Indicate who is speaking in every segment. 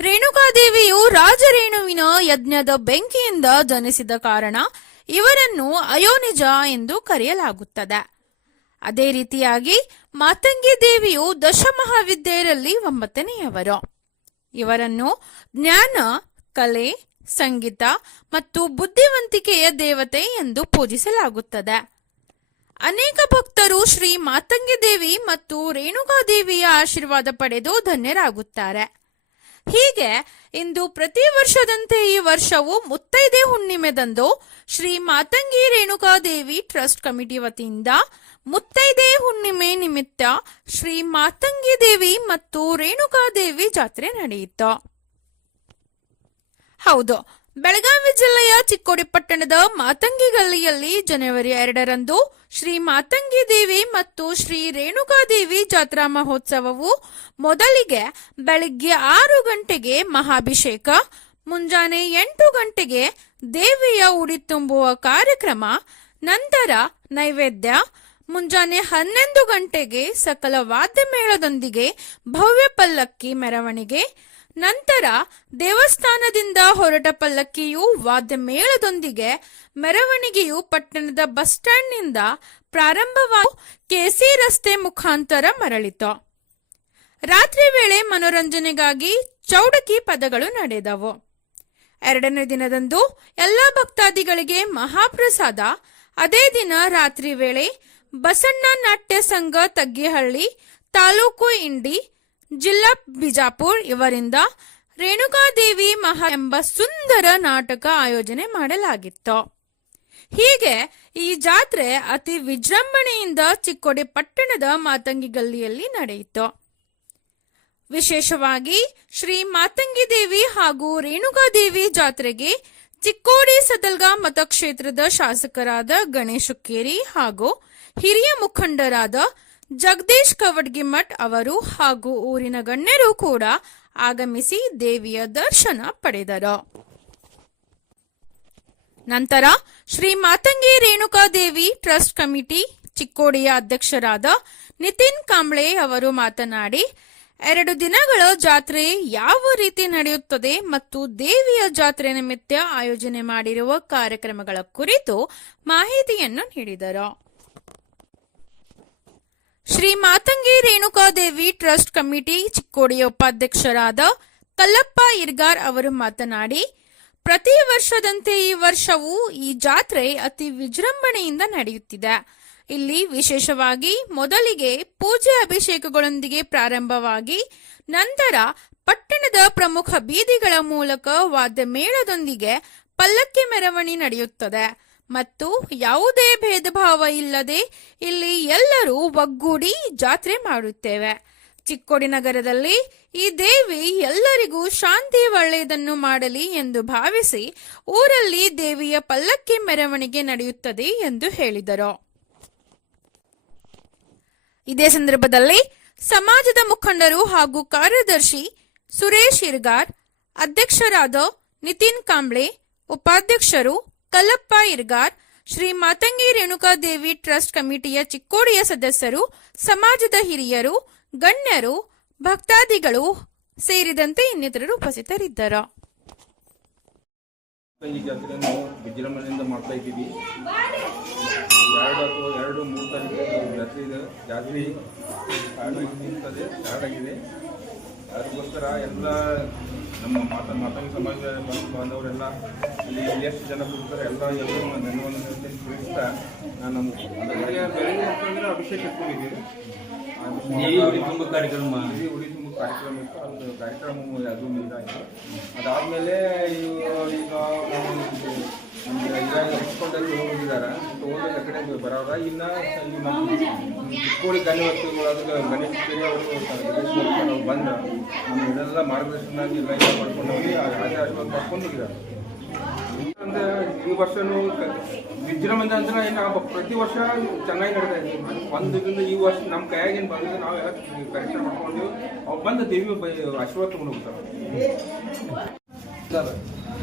Speaker 1: ರೇಣುಕಾದೇವಿಯು ರಾಜರೇಣುವಿನ ಯಜ್ಞದ ಬೆಂಕಿಯಿಂದ ಜನಿಸಿದ ಕಾರಣ ಇವರನ್ನು ಅಯೋನಿಜ ಎಂದು ಕರೆಯಲಾಗುತ್ತದೆ. ಅದೇ ರೀತಿಯಾಗಿ ಮಾತಂಗಿ ದೇವಿಯು ದಶಮಹಾವಿದ್ಯೆಯರಲ್ಲಿ ಒಂಬತ್ತನೆಯವರು. ಇವರನ್ನು ಜ್ಞಾನ, ಕಲೆ, ಸಂಗೀತ ಮತ್ತು ಬುದ್ಧಿವಂತಿಕೆಯ ದೇವತೆ ಎಂದು ಪೂಜಿಸಲಾಗುತ್ತದೆ. ಅನೇಕ ಭಕ್ತರು ಶ್ರೀ ಮಾತಂಗಿ ದೇವಿ ಮತ್ತು ರೇಣುಕಾದೇವಿಯ ಆಶೀರ್ವಾದ ಪಡೆದು ಧನ್ಯರಾಗುತ್ತಾರೆ. ಹೀಗೆ ಇಂದು ಪ್ರತಿ ವರ್ಷದಂತೆ ಈ ವರ್ಷವು ಮುತ್ತೈದೆ ಹುಣ್ಣಿಮೆದಂದು ಶ್ರೀ ಮಾತಂಗಿ ರೇಣುಕಾದೇವಿ ಟ್ರಸ್ಟ್ ಕಮಿಟಿ ವತಿಯಿಂದ ಮುತ್ತೈದೆ ಹುಣ್ಣಿಮೆ ನಿಮಿತ್ತ ಶ್ರೀ ಮಾತಂಗಿ ದೇವಿ ಮತ್ತು ರೇಣುಕಾದೇವಿ ಜಾತ್ರೆ ನಡೆಯಿತು. ಹೌದು. ಬೆಳಗಾವಿ ಜಿಲ್ಲೆಯ ಚಿಕ್ಕೋಡಿ ಪಟ್ಟಣದ ಮಾತಂಗಿ ಗಲ್ಲಿಯಲ್ಲಿ ಜನವರಿ ಎರಡರಂದು ಶ್ರೀ ಮಾತಂಗಿ ದೇವಿ ಮತ್ತು ಶ್ರೀ ರೇಣುಕಾದೇವಿ ಜಾತ್ರಾ ಮಹೋತ್ಸವವು ಮೊದಲಿಗೆ ಬೆಳಿಗ್ಗೆ ಆರು ಗಂಟೆಗೆ ಮಹಾಭಿಷೇಕ, ಮುಂಜಾನೆ ಎಂಟು ಗಂಟೆಗೆ ದೇವಿಯ ಉಡಿ ತುಂಬುವ ಕಾರ್ಯಕ್ರಮ, ನಂತರ ನೈವೇದ್ಯ, ಮುಂಜಾನೆ ಹನ್ನೊಂದು ಗಂಟೆಗೆ ಸಕಲ ವಾದ್ಯಮೇಳದೊಂದಿಗೆ ಭವ್ಯ ಪಲ್ಲಕ್ಕಿ ಮೆರವಣಿಗೆ ನಂತರ ದೇವಸ್ಥಾನದಿಂದ ಹೊರಟ ಪಲ್ಲಕ್ಕಿಯು ವಾದ್ಯ ಮೇಳದೊಂದಿಗೆ ಮೆರವಣಿಗೆಯು ಪಟ್ಟಣದ ಬಸ್ ಸ್ಟ್ಯಾಂಡ್ನಿಂದ ಪ್ರಾರಂಭವಾಗಿ ಕೆಸಿ ರಸ್ತೆ ಮುಖಾಂತರ ಮರಳಿತು. ರಾತ್ರಿ ವೇಳೆ ಮನೋರಂಜನೆಗಾಗಿ ಚೌಡಕಿ ಪದಗಳು ನಡೆದವು. ಎರಡನೇ ದಿನದಂದು ಎಲ್ಲ ಭಕ್ತಾದಿಗಳಿಗೆ ಮಹಾಪ್ರಸಾದ. ಅದೇ ದಿನ ರಾತ್ರಿ ವೇಳೆ ಬಸಣ್ಣ ನಾಟ್ಯ ಸಂಘ ತಗ್ಗಿಹಳ್ಳಿ ತಾಲೂಕು ಇಂಡಿ ಜಿಲ್ಲಾ ಬಿಜಾಪುರ್ ಇವರಿಂದ ರೇಣುಕಾದೇವಿ ಮಹಾ ಎಂಬ ಸುಂದರ ನಾಟಕ ಆಯೋಜನೆ ಮಾಡಲಾಗಿತ್ತು. ಹೀಗೆ ಈ ಜಾತ್ರೆ ಅತಿ ವಿಜೃಂಭಣೆಯಿಂದ ಚಿಕ್ಕೋಡಿ ಪಟ್ಟಣದ ಮಾತಂಗಿ ಗಲ್ಲಿಯಲ್ಲಿ ನಡೆಯಿತು. ವಿಶೇಷವಾಗಿ ಶ್ರೀ ಮಾತಂಗಿ ದೇವಿ ಹಾಗೂ ರೇಣುಕಾದೇವಿ ಜಾತ್ರೆಗೆ ಚಿಕ್ಕೋಡಿ ಸದಲ್ಗ ಮತಕ್ಷೇತ್ರದ ಶಾಸಕರಾದ ಗಣೇಶ ಕೇರಿ ಹಾಗೂ ಹಿರಿಯ ಮುಖಂಡರಾದ ಜಗದೀಶ್ ಕವಡ್ಗಿಮಠ್ ಅವರು ಹಾಗೂ ಊರಿನ ಗಣ್ಯರು ಕೂಡ ಆಗಮಿಸಿ ದೇವಿಯ ದರ್ಶನ ಪಡೆದರು. ನಂತರ ಶ್ರೀ ಮಾತಂಗಿ ರೇಣುಕಾದೇವಿ ಟ್ರಸ್ಟ್ ಕಮಿಟಿ ಚಿಕ್ಕೋಡಿಯ ಅಧ್ಯಕ್ಷರಾದ ನಿತಿನ್ ಕಾಂಬ್ಳೆ ಅವರು ಮಾತನಾಡಿ, ಎರಡು ದಿನಗಳ ಜಾತ್ರೆ ಯಾವ ರೀತಿ ನಡೆಯುತ್ತದೆ ಮತ್ತು ದೇವಿಯ ಜಾತ್ರೆ ನಿಮಿತ್ತ ಆಯೋಜನೆ ಮಾಡಿರುವ ಕಾರ್ಯಕ್ರಮಗಳ ಕುರಿತು ಮಾಹಿತಿಯನ್ನು ನೀಡಿದರು. ಶ್ರೀ ಮಾತಂಗಿ ರೇಣುಕಾದೇವಿ ಟ್ರಸ್ಟ್ ಕಮಿಟಿ ಚಿಕ್ಕೋಡಿಯ ಉಪಾಧ್ಯಕ್ಷರಾದ ಕಲ್ಲಪ್ಪ ಇರ್ಗಾರ್ ಅವರು ಮಾತನಾಡಿ, ಪ್ರತಿ ವರ್ಷದಂತೆ ಈ ವರ್ಷವೂ ಈ ಜಾತ್ರೆ ಅತಿ ವಿಜೃಂಭಣೆಯಿಂದ ನಡೆಯುತ್ತಿದೆ. ಇಲ್ಲಿ ವಿಶೇಷವಾಗಿ ಮೊದಲಿಗೆ ಪೂಜೆ ಅಭಿಷೇಕಗಳೊಂದಿಗೆ ಪ್ರಾರಂಭವಾಗಿ ನಂತರ ಪಟ್ಟಣದ ಪ್ರಮುಖ ಬೀದಿಗಳ ಮೂಲಕ ವಾದ್ಯ ಮೇಳದೊಂದಿಗೆ ಪಲ್ಲಕ್ಕಿ ಮೆರವಣಿ ನಡೆಯುತ್ತದೆ. ಮತ್ತು ಯಾವುದೇ ಭೇದ ಭಾವ ಇಲ್ಲದೆ ಇಲ್ಲಿ ಎಲ್ಲರೂ ಒಗ್ಗೂಡಿ ಜಾತ್ರೆ ಮಾಡುತ್ತೇವೆ. ಚಿಕ್ಕೋಡಿ ನಗರದಲ್ಲಿ ಈ ದೇವಿ ಎಲ್ಲರಿಗೂ ಶಾಂತಿ ಒಳ್ಳೆಯದನ್ನು ಮಾಡಲಿ ಎಂದು ಭಾವಿಸಿ ಊರಲ್ಲಿ ದೇವಿಯ ಪಲ್ಲಕ್ಕಿ ಮೆರವಣಿಗೆ ನಡೆಯುತ್ತದೆ ಎಂದು ಹೇಳಿದರು. ಇದೇ ಸಂದರ್ಭದಲ್ಲಿ ಸಮಾಜದ ಮುಖಂಡರು ಹಾಗೂ ಕಾರ್ಯದರ್ಶಿ ಸುರೇಶ್ ಇರ್ಗಾರ್, ಅಧ್ಯಕ್ಷರಾದ ನಿತಿನ್ ಕಾಂಬ್ಳೆ, ಉಪಾಧ್ಯಕ್ಷರು ಕಲ್ಲಪ್ಪ ಇರ್ಗಾರ್ ಶ್ರೀ ಮಾತಂಗಿ ರೇಣುಕಾದೇವಿ ಟ್ರಸ್ಟ್ ಕಮಿಟಿಯ ಚಿಕ್ಕೋಡಿಯ ಸದಸ್ಯರು, ಸಮಾಜದ ಹಿರಿಯರು, ಗಣ್ಯರು, ಭಕ್ತಾದಿಗಳು ಸೇರಿದಂತೆ ಇನ್ನಿತರರು ಉಪಸ್ಥಿತರಿದ್ದರು.
Speaker 2: ವಿಜೃಂಭಣೆಯಿಂದ ಮಾಡ್ತಾ ಇದ್ದೀವಿ. ಎರಡು ಅಥವಾ ಎರಡು ಮೂರು ತಾರೀಕು ಜಾತ್ರೆ ಇದೆ. ಜಾತ್ರೆ ಸ್ಟಾರ್ಟ್ ನಿಂತದೆ ಆಗಿದೆ. ಅದಕ್ಕೋಸ್ಕರ ಎಲ್ಲ ನಮ್ಮ ಮಾತ ಮಾತಂಗ ಸಮಾಜದ ಬಂಧು ಬಾಂಧವರೆಲ್ಲ ಇಲ್ಲಿ ಎಷ್ಟು ಜನ ಕೊಡ್ತಾರೆ ಎಲ್ಲ ಎಲ್ಲರೂ ಧನ್ಯವಾದ ತಿಳಿಸ್ತಾ ನಾನು ಅಂತಂದ್ರೆ ಅಭಿಷೇಕ
Speaker 3: ಇಟ್ಕೊಂಡಿದ್ದೀನಿ. ಉಡಿ ತುಂಬ ಕಾರ್ಯಕ್ರಮ
Speaker 2: ಉಳಿ ಉಡಿ ತುಂಬ ಕಾರ್ಯಕ್ರಮ ಇತ್ತು ಅದು ಕಾರ್ಯಕ್ರಮ ಅದು ಇದಾಯಿತು ಅದಾದಮೇಲೆ ಈಗ ಕಡೆ ಬರೋರ ಇನ್ನು ಈ ಗಣ್ಯ ಚಿಕ್ಕೋಡಿ ಅದಕ್ಕೆ ಗಣೇಶ ಅವರು ನಾವು ಬಂದು ಇದೆಲ್ಲ ಮಾರ್ಗದರ್ಶನ ಇಲ್ಲ ಮಾಡ್ಕೊಂಡು ಹೋಗಿ ರಾಜ ಆಶೀರ್ವಾದ ಮಾಡ್ಕೊಂಡು ಹೋಗಿದ್ದಾರೆ ಈ ವರ್ಷವೂ ವಿಜೃಂಭಣೆ ಅಂದ್ರೆ ಏನು ಪ್ರತಿ ವರ್ಷ ಚೆನ್ನಾಗಿ ನಡೀತಾ ಇದೆ ಒಂದು ಇದರಿಂದ ಈ ವರ್ಷ ನಮ್ಮ ಕೈಯಾಗ ಏನು ನಾವೆಲ್ಲ ಕರೆಕ್ಷನ್ ಮಾಡ್ಕೊಂಡು ಅವ್ರು ಬಂದು ದೇವಿ ಆಶೀರ್ವಾದ ತೊಗೊಂಡು ಹೋಗ್ತಾರೆ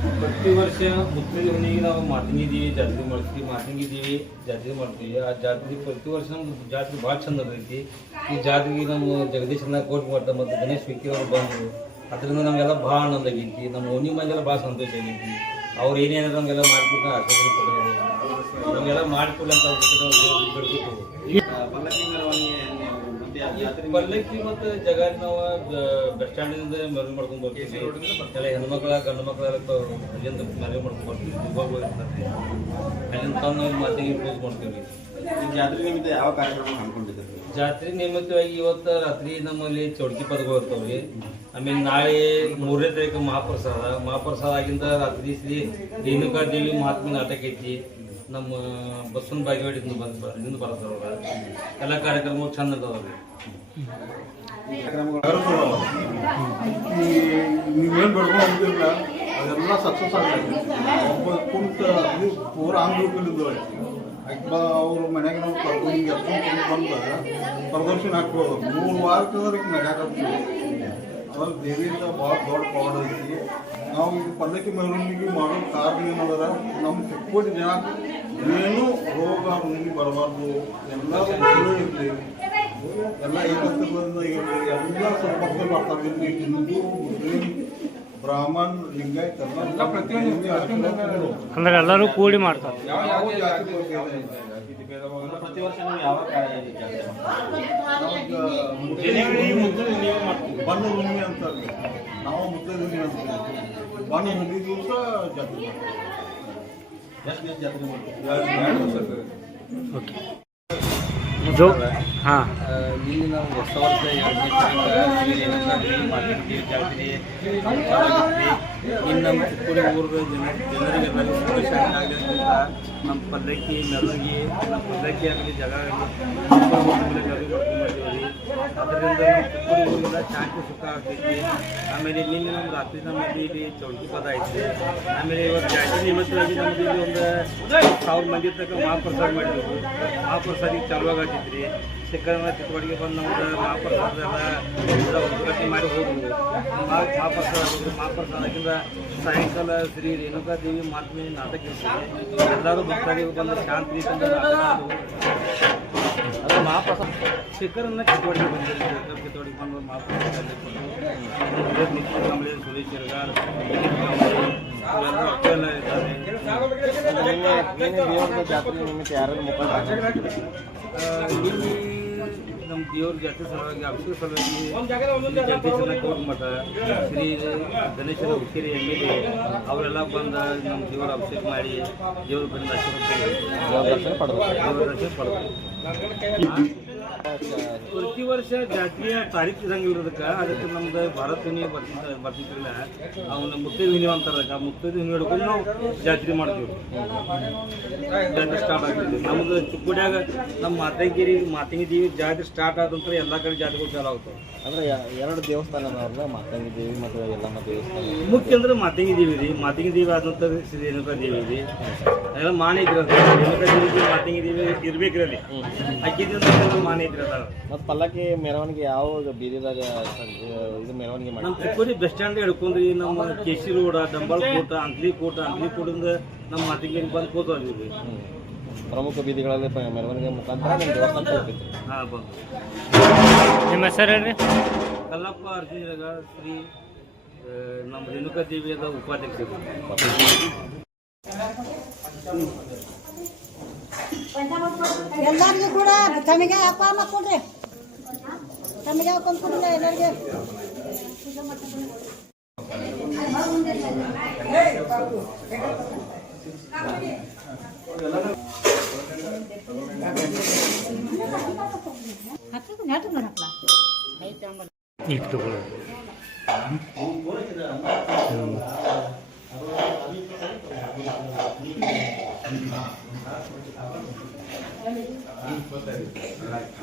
Speaker 3: ಪ್ರತಿ ವರ್ಷ ಮುತ್ತಿನ ಹುಣ್ಣಿಗೆ ನಾವು ಮಾತಿನಿದ್ದೀವಿ ಜಾತ್ರೆ ಮಾಡ್ತೀವಿ ಮಾತಿನಿದ್ದೀವಿ ಜಾತ್ರೆ ಮಾಡ್ತೀವಿ. ಆ ಜಾತ್ರೆ ಪ್ರತಿ ವರ್ಷ ನಮ್ದು ಜಾತ್ರೆ ಭಾಳ ಚಂದ ಇರ್ತೈತಿ ಈ ಜಾತ್ರೆಗೆ ನಮ್ಮ ಜಗದೀಶನ ಕೋಟ್ ಮಾಡ್ತಾರೆ ಮತ್ತು ಗಣೇಶ್ ವಿಕ್ಕಿ ಅವರು ಬಂದರು ಅದರಿಂದ ನಮಗೆಲ್ಲ ಭಾಳ ಆನಂದ ಆಗೈತಿ. ನಮ್ಮ ಓಣಿ ಮಂದಿಗೆಲ್ಲ ಭಾಳ ಸಂತೋಷ ಆಗೈತಿ. ಅವ್ರು ಏನೇನಾದ್ರು ನಮಗೆಲ್ಲ ಮಾಡಿಕೊಟ್ಟು ಆಶೀರ್ವಾದ ಕೊಡೋದು ನಮಗೆಲ್ಲ ಅವ್ರ ಬಿಡ್ಬೇಕು
Speaker 4: ಪಲ್ಲಕ್ಕಿ
Speaker 3: ಮತ್ತು ಜಗಾರಿ ನಾವು ಬಸ್ ಸ್ಟ್ಯಾಂಡಿಂದ ಮೆರವಣಿಗೆ ಮಾಡ್ಕೊಂಡು ಬರ್ತೀವಿ. ಎಲ್ಲ ಹೆಣ್ಮಕ್ಳ ಗಂಡು ಮಕ್ಕಳ ಅಲ್ಲಿಂದ ಮೆರವಣಿಗೆ ಮಾಡ್ಕೊಂಡು ಬರ್ತೀವಿ. ದುರ್ಗ ಇರ್ತದೆ. ಅಲ್ಲಿಂದ ತಂದು ಮಾತಿಗೆ ಪೂಜೆ ಮಾಡ್ತೀವಿ.
Speaker 4: ಜಾತ್ರೆ ನಿಮಿತ್ತ ಯಾವ ಕಾರ್ಯಕ್ರಮ ಹಮ್ಮಿಕೊಂಡಿದ್ದೀರಿ?
Speaker 3: ಜಾತ್ರೆ ನಿಮಿತ್ತವಾಗಿ ಇವತ್ತು ರಾತ್ರಿ ನಮ್ಮಲ್ಲಿ ಚೌಡ್ಕಿ ಪದಗಳು ಇರ್ತಾವ್ರಿ. ಆಮೇಲೆ ನಾಳೆ ಮೂರನೇ ತಾರೀಕು ಮಹಾಪ್ರಸಾದ. ಮಹಾಪ್ರಸಾದ ಆಗಿಂದ ರಾತ್ರಿ ಶ್ರೀ ರೇಣುಕಾ ದೇವಿ ಮಹಾತ್ಮ ನಾಟಕ ಐತಿ. ನಮ್ಮ ಬಸವನ ಬಾಗೇವಾಡಿಯಿಂದ ಬಂದು ಇದರಿಂದ ಬರ್ತಾರ ಅವ್ರ. ಎಲ್ಲ ಕಾರ್ಯಕ್ರಮ ಚಂದ ಅದಾವ್ರಿ
Speaker 5: ಅದೆಲ್ಲ ಸಕ್ಸಸ್ ಆಗೈತಿ ಒಬ್ಬ ಕುಂತ ಪೂರ ಅಂಗಡಿಗಳಿದ್ದವೆ ಅಕ್ಕ ಅವ್ರ ಮನೆಗೆ ನಾವು ಕರ್ಕೊಂಡು ಹಿಂಗೆ ಎತ್ಕೊಂಡು ಬಂದು ಪ್ರದರ್ಶನ ಹಾಕ್ಬೋದು ಮೂರು ವಾರಕ್ಕೆ ನಡ್ಯಾಕತ್ತೀವಿ ಅದ್ರಲ್ಲಿ ದೇವಿಯಿಂದ ಭಾಳ ದೊಡ್ಡ ಪವಾಡ ಐತಿ ನಾವು ಈಗ ಪಲ್ಲಕ್ಕಿ ಮೆರವಣಿಗೆ ಮಾಡೋ ಕಾರಣ ಏನಂದ್ರೆ, ನಮ್ಮ ಚಿಕ್ಕೋಟಿ ಜನ ಏನೂ ರೋಗ ಮುಂದೆ ಬರಬಾರ್ದು ಎಲ್ಲ ಇರಲಿ. ಎಲ್ಲ ಏಕತ್ವದಿಂದ ಇರಲಿ. ಎಲ್ಲ ಸಂಪರ್ಕ ಬರ್ತಾರೆ ಹಿಂದೂ ಮುಸ್ಲಿಂ ಬ್ರಾಹ್ಮಣ್ ಲಿಂಗಾಯತ್ ಎಲ್ಲ
Speaker 2: ಪ್ರತಿಯೊಂದು
Speaker 6: ಅಂದ್ರೆ ಎಲ್ಲರೂ ಕೂಡಿ ಮಾಡ್ತಾರೆ.
Speaker 2: ಯಾವ ಯಾವ ಜಾತಿ
Speaker 5: ಜಾತಿ
Speaker 2: ಜಾತಿ
Speaker 4: ಪ್ರತಿ ವರ್ಷ ನೀವು ಯಾವ ಕಾರ್ಯ ಜಾತ್ರೆ ಮಾಡ್ತೀರಿ?
Speaker 5: ಬಣ್ಣ ಹುಣ್ಣಿಮೆ ಅಂತಾರೆ ನಾವು ಮುದ್ದೆ ಹುಣ್ಣಿಮೆ ಅಂತೀವಿ. ಬಣ್ಣ ಹುಣ್ಣಿಮೆ ದಿವಸ ಜಾತ್ರೆ ಮಾಡ್ತೀವಿ
Speaker 6: ಓಕೆ. ಜೋ ಹಾಂ.
Speaker 3: ಇಲ್ಲಿ ನಾವು ಹೊಸ ವರ್ಷ ಎರಡನೇ ಜಾತ್ರೆ. ಇನ್ನು ನಮ್ಮ ಚಿಕ್ಕೋಡಿ ಊರು ಜನ ಜನರಿಗೆಲ್ಲರಿಗೂ ಸಂತೋಷ ನಮ್ಮ ಪಲ್ಲಕ್ಕಿ ಮೆರವಣಿಗೆ ನಮ್ಮ ಪಲ್ಲಕ್ಕಿ ಆಗಲಿ ಜಗ ಆಗಲಿ ಅದರಿಂದ ಕುಟುಂಬದಿಂದ ಶಾಂತಿ, ಸುಖ ಆಗ್ತೈತಿ. ಆಮೇಲೆ ನಿನ್ನೆ ನಮ್ಮ ರಾತ್ರಿ ನಮ್ಮಲ್ಲಿ ಇಲ್ಲಿ ಚೌಕಿ ಪದ ಐತಿ. ಆಮೇಲೆ ಇವತ್ತು ಜಾತಿ ನಿಮಿತ್ತವಾಗಿ ನಮ್ದು ಇಲ್ಲಿ ಒಂದು ಸಾವಿರ ಮಂದಿ ತನಕ ಮಹಾಪ್ರಸಾದ ಮಾಡಿದ್ವಿ. ಮಹಾಪ್ರಸಾದಿಗೆ ಚಾಲುವಾಗಿ ಆಗ್ತೈತ್ರಿ. ಸಿಕ್ಕನ ಚಿತ್ರವಾಡಿಗೆ ಬಂದು ನಮ್ದು ಮಹಾಪ್ರಸಾದ ಎಲ್ಲ ಉದ್ಘಾಟನೆ ಮಾಡಿ ಮಹಾ ಮಹಾಪ್ರಸಾದ, ಮಹಾಪ್ರಸಾದಕ್ಕಿಂತ ಸಾಯಂಕಾಲ ಶ್ರೀ ರೇಣುಕಾ ದೇವಿ ಮಾತ್ಮೇಲೆ ನಾಟಕ ಇರ್ತದೆ ಎಲ್ಲರೂ ಭಕ್ತಾದಿಗಳು ಬಂದು ಶಾಂತಿ ನಾಟಕ ಮಹಾಪ್ರಸಾದ ಶಿಖರನ್ನ ಚಿತ್ರವಾಡಿಗೆ ಬಂದಿದೆ ಶಿಖರ್ ಚಿತ್ರವಾಡಿಗೆ ಬಂದು ಮಹಾಪ್ರಸಾದ ನಿತ್ಯ ಕಂಬಳಿ ಸುರೇಶ್ ಶಿರ್ಗಾರ್ ಮಕ್ಕಳೆಲ್ಲ ಇದ್ದಾರೆ ಇಲ್ಲಿ ನಮ್ಮ ದೇವ್ರ ಜಾತ್ರೆ ಸಲುವಾಗಿ ಅಭಿಷೇಕ ಸಲುವಾಗಿ ಜಗದೀಶನ ಗೌಡ ಮಠ ಶ್ರೀ ಗಣೇಶನ ಹುಕ್ಕೇರಿ ಎಂ ಎಲ್ ಎ ಅವರೆಲ್ಲ ಬಂದು ನಮ್ಮ ದೇವರ ಅಭಿಷೇಕ ಮಾಡಿ ದೇವ್ರ ಬಂದು
Speaker 4: ದರ್ಶನ ದೇವ್ರ
Speaker 3: ದೇವರ ದರ್ಶನ ಪಡೆದ್ರು ಪ್ರತಿ ವರ್ಷ ಜಾತಿಯ ತಾರೀಕು ಇರಂಗಿಲ್ಲ ಅದಕ್ಕೆ ನಮ್ದು ಭಾರತ ಹುಣ್ಣಿಮೆ ಬರ್ತಿದ್ದ ಬರ್ತಿದ್ದಿಲ್ಲ. ಅವನ ಮುತ್ತೈದ ಹುಣ್ಣಿಮೆ ಅಂತಾರೆ ಅದಕ್ಕೆ ಮುತ್ತೈದು ಹುಣ್ಣಿಮೆ ಹಿಡ್ಕೊಂಡು ನಾವು ಜಾತ್ರೆ ಮಾಡ್ತೀವಿ. ಸ್ಟಾರ್ಟ್ ಆಗ್ತದೆ ನಮ್ದು ಚಿಕ್ಕುಡ್ಯಾಗ ನಮ್ಮ ಮಾತಂಗಿರಿ ಮಾತಂಗಿ ದೇವಿ ಜಾತ್ರೆ ಸ್ಟಾರ್ಟ್ ಆದಂತ ಎಲ್ಲ ಕಡೆ ಜಾತ್ರೆಗಳು ಚಾಲು ಆಗ್ತಾವೆ.
Speaker 4: ಅಂದ್ರೆ ಎರಡು ದೇವಸ್ಥಾನ ಅದಾವಲ್ಲ ಮಾತಂಗಿ ದೇವಿ ಮತ್ತು ಎಲ್ಲಮ್ಮ ದೇವಸ್ಥಾನ
Speaker 3: ಮುಖ್ಯ ಅಂದ್ರೆ ಮಾತಂಗಿ ದೇವಿ ರೀ. ಮಾತಂಗಿ ದೇವಿ ಆದಂತ ಶ್ರೀ ರೇಣುಕಾ ದೇವಿ ರೀ. ಎಲ್ಲ ಮಾನ ಇದ್ರದ ರೇಣುಕಾ ಮಾತಂಗಿ ದೇವಿ ಇರ್ಬೇಕ್ರಿ ಅಲ್ಲಿ. ಅಕ್ಕಿದಿಂದ ಮಾನ ಇದ್ರದ
Speaker 4: ಮತ್ತು ಪಲ್ಲಕ್ಕಿ ಮೆರವಣಿಗೆ ಯಾವ ಬೀದಿದಾಗ ಇದು ಮೆರವಣಿಗೆ ಮಾಡಿ
Speaker 3: ನಮ್ಮ ಚಿಕ್ಕೋಡಿ ಬಸ್ ಸ್ಟ್ಯಾಂಡ್ ಹಿಡ್ಕೊಂಡ್ರಿ ನಮ್ಮ ಕೆಸಿ ರೋಡ ಡಂಬಲ್ ಕೋಟ ಅಂಕ್ಲಿ ಕೋಟ ಅಂಕ್ಲಿ ಕೋಟಿಂದ ನಮ್ಮ ಮಾತಿಗೆ ಬಂದು ಕೂತವ್ರಿ.
Speaker 4: ಪ್ರಮುಖ ಬೀದಿಗಳಲ್ಲಿ ಪ- ಮೆರವಣಿಗೆ ಮುಖಾಂತರ ನಿಮ್ಮ ದೇವಸ್ಥಾನ
Speaker 3: ಹಾಂ
Speaker 6: ನಿಮ್ಮ ಹೆಸರು ಹೇಳ್ರಿ
Speaker 3: ಕಲ್ಲಪ್ಪ ಅರ್ಜುನಗ ಶ್ರೀ ಆ, ನಮ್ಮ ರೇಣುಕಾ ದೇವಿಯದ ಉಪಾಧ್ಯಕ್ಷರು.
Speaker 7: ಎಲ್ಲರಿಗೂ ಕೂಡ ತಮಗೆ ಅಪ್ಪ ಅಮ್ಮ ಕೊಡ್ರಿ. ತಮಗೆ ಹಾಕೊಂಡು ಕೊಡ್ರಿ ಎಲ್ಲರಿಗೆ.
Speaker 6: একটু করে
Speaker 8: Thank
Speaker 3: you.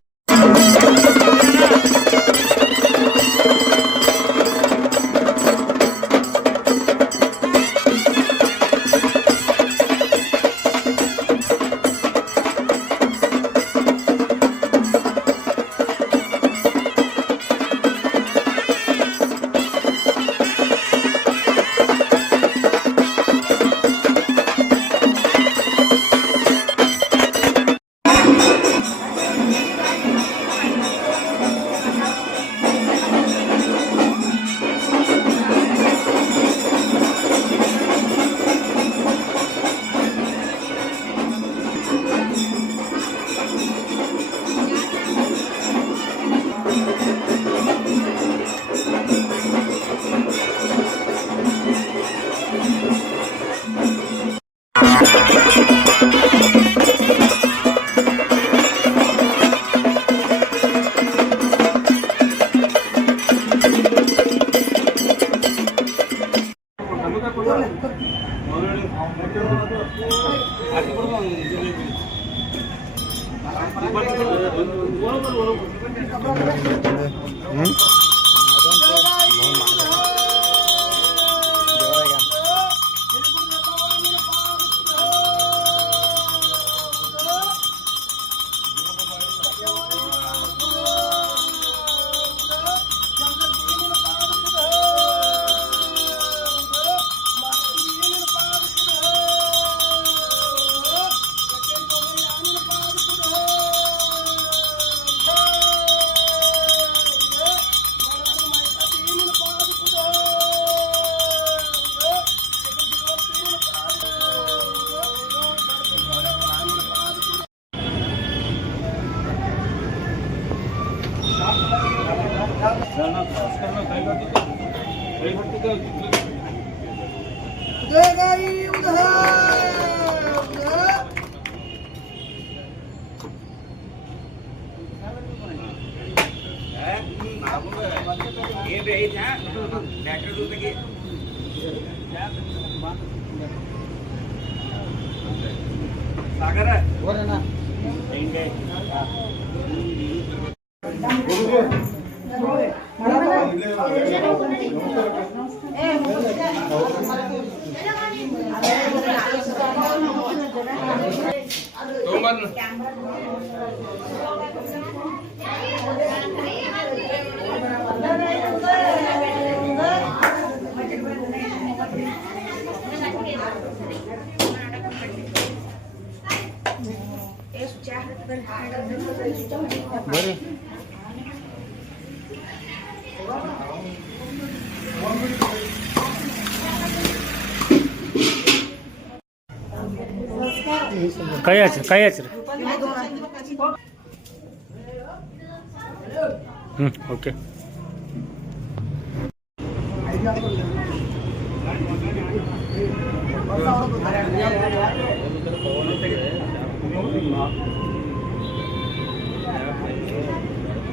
Speaker 3: ఏం రేట్ డాక్టర్ చూతకి సాగర్ తొంభై
Speaker 2: మరి
Speaker 9: કયા છે કયા છે હમ ઓકે
Speaker 3: Thank you.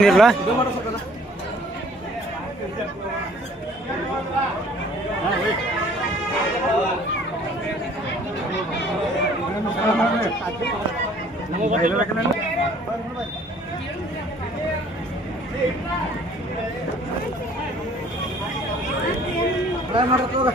Speaker 6: ಏನಿಲ್ಲ?
Speaker 3: ಮಾಡ್ತದ